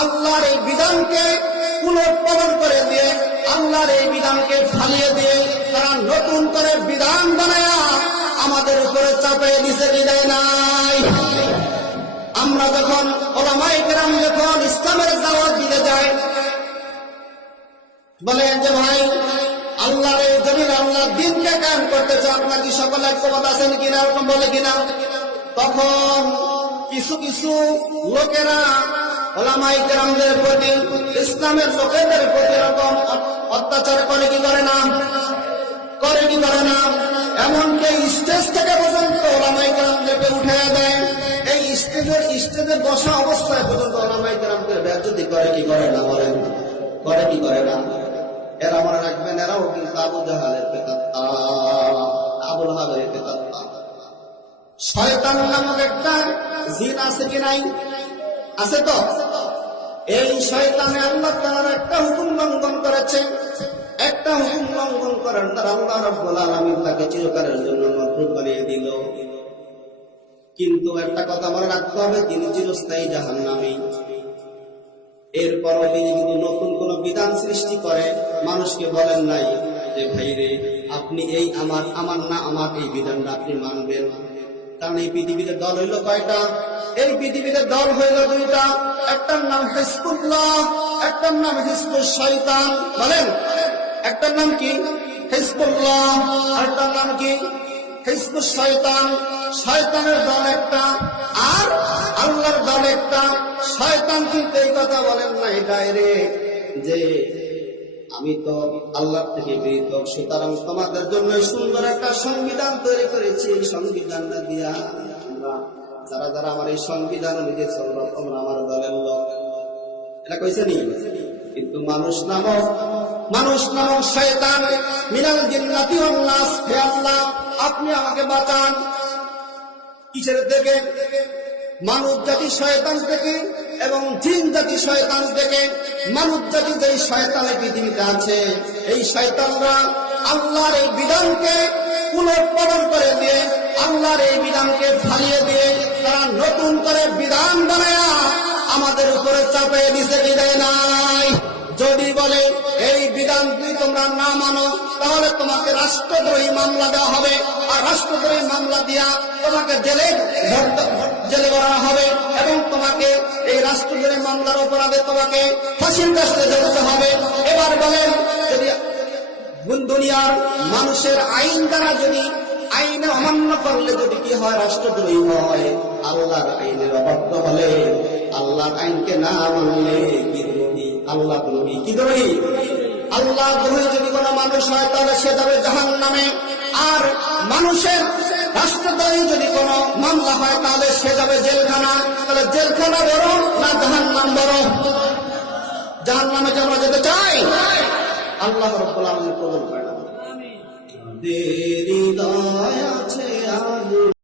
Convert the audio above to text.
আল্লাহর এই বিধানকে পুনঃপ্রবর্তন করে দিয়ে, আল্লাহর এই বিধানকে ফালিয়ে দিয়ে তারা নতুন করে বিধান বানায়া আমাদের উপরে চাপিয়ে দিছে, বিদায় নাই। আমরা যখন ওলামায়ে কেরাম যখন ইসলামের দাওয়াত দিতে যাই, বলেন যে ভাই আল্লাহর এই জমিন আল্লাহর দ্বীনকে কায়েম করতে চান, আপনার কি সকল ঐক্যমত আছেন কিনা, এরকম বলে কিনা? তখন কিছু কিছু লোকেরা ওলামায়ে কেরামদের প্রতি, ইসলামের লোকেদের প্রতি এরকম অত্যাচার করে কি করে না? করে কি করে না? এমনকি স্টেজ থেকে পর্যন্ত ওলামায়ে কেরামদেরকে উঠে দেয়। এই স্টেজে বসা অবস্থায় পর্যন্ত ওলামায়ে কেরামদের বেইজ্জতি করে কি করে না? বলেন, করে কি করে না? এরা মনে রাখবেন, এরাও কিন্তু আবু জাহালের পেতাত্তা, আবুল হাবের পেতাত্তা। শয়তান নামক একটা জিন আছে কি নাই? আছে তো। এই শয়তানে আল্লাহ তাআলার একটা হুকুম লঙ্ঘন করেছে, একটা হুকুম লঙ্ঘন করার দ্বারা আল্লাহ রাব্বুল আলামিন তাকে চিরকালের জন্য মাকরুহ বানিয়ে দিল। কিন্তু একটা কথা মনে রাখতে হবে, তিনি চিরস্থায়ী জাহান্নামী। এরপরও তিনি কিন্তু নতুন কোন বিধান সৃষ্টি করে মানুষকে বলেন নাই যে ভাই রে আপনি এই আমার এই বিধানটা আপনি মানবেন। কারণ এই পৃথিবীতে দল হইল কয়টা? এই পৃথিবীতে দল হইল দুইটা, একটার নাম হিজবুল্লাহ, একটার নাম হিজবুশ শয়তান। বলেন, একটার নাম কি? হিজবুল্লাহ, আরেকটার নাম কি? হিজবুশ শয়তান। শয়তানের দল একটা আর আল্লাহর দল একটা। শয়তান কিন্তু এই কথা বলেন নাই ডাইরেক্ট যে আমি তো আল্লাহ থেকে বিরত, সুতরাং তোমাদের জন্য সুন্দর একটা সংবিধান তৈরি করেছি, এই সংবিধানটা দিয়া যারা যারা আমার এই সংবিধান অনুযায়ী চলবে তোমরা আমার দলের লোক, এটা কইছে নি? কিন্তু মানুষ নামক শয়তান, মিনাল জিন্নাতি ওয়ান নাস, হে আল্লাহ আপনি আমাকে বাঁচান। কিসের থেকে? মানব জাতি শয়তান থেকে এবং জিন জাতি শয়তান থেকে। মানব জাতি যে শয়তানের পৃথিবীতে আছে, এই শয়তানরা আল্লাহর এই বিধানকে পুনঃপ্রবর্তন করে দিয়ে, আল্লাহর এই বিধানকে ফালিয়ে দিয়ে তারা নতুন করে বিধান বানায়া আমাদের উপরে চাপিয়ে দিছে, বিদায় নাই। যদি বলে এই বিধান যদি তোমরা না মানো তাহলে তোমাকে রাষ্ট্রদ্রোহী মামলা দেওয়া হবে, আর রাষ্ট্রদ্রোহী মামলা দিয়া তোমাকে জেলে ভরা হবে এবং তোমাকে এই রাষ্ট্রদ্রোহী মামলার অপরাধে তোমাকে ফাঁসির কাছে যেতে হবে। এবার বলেন, যদি দুনিয়ার মানুষের আইন দ্বারা যদি আইনে অমান্য করলে যদি কি হয়? রাষ্ট্রদ্রোহী হয়। আল্লাহর আইনের অবাধ্য হলে, আল্লাহর আইনকে না মানলে কি দ্রোহী? আল্লাহ দ্রোহী। কি দ্রোহী? আল্লাহ দ্রোহী যদি কোনো মানুষ হয় তাহলে সে যাবে জাহান্নামে। আর মানুষের রাষ্ট্রদ্রোহী যদি কোনো মামলা হয় তাহলে সে যাবে জেলখানা। তাহলে জেলখানা বড় না জাহান্নাম বড়? জাহান্নামে কি আমরা যেতে চাই? আল্লাহ রাব্বুল আলামিন কবুল করেন।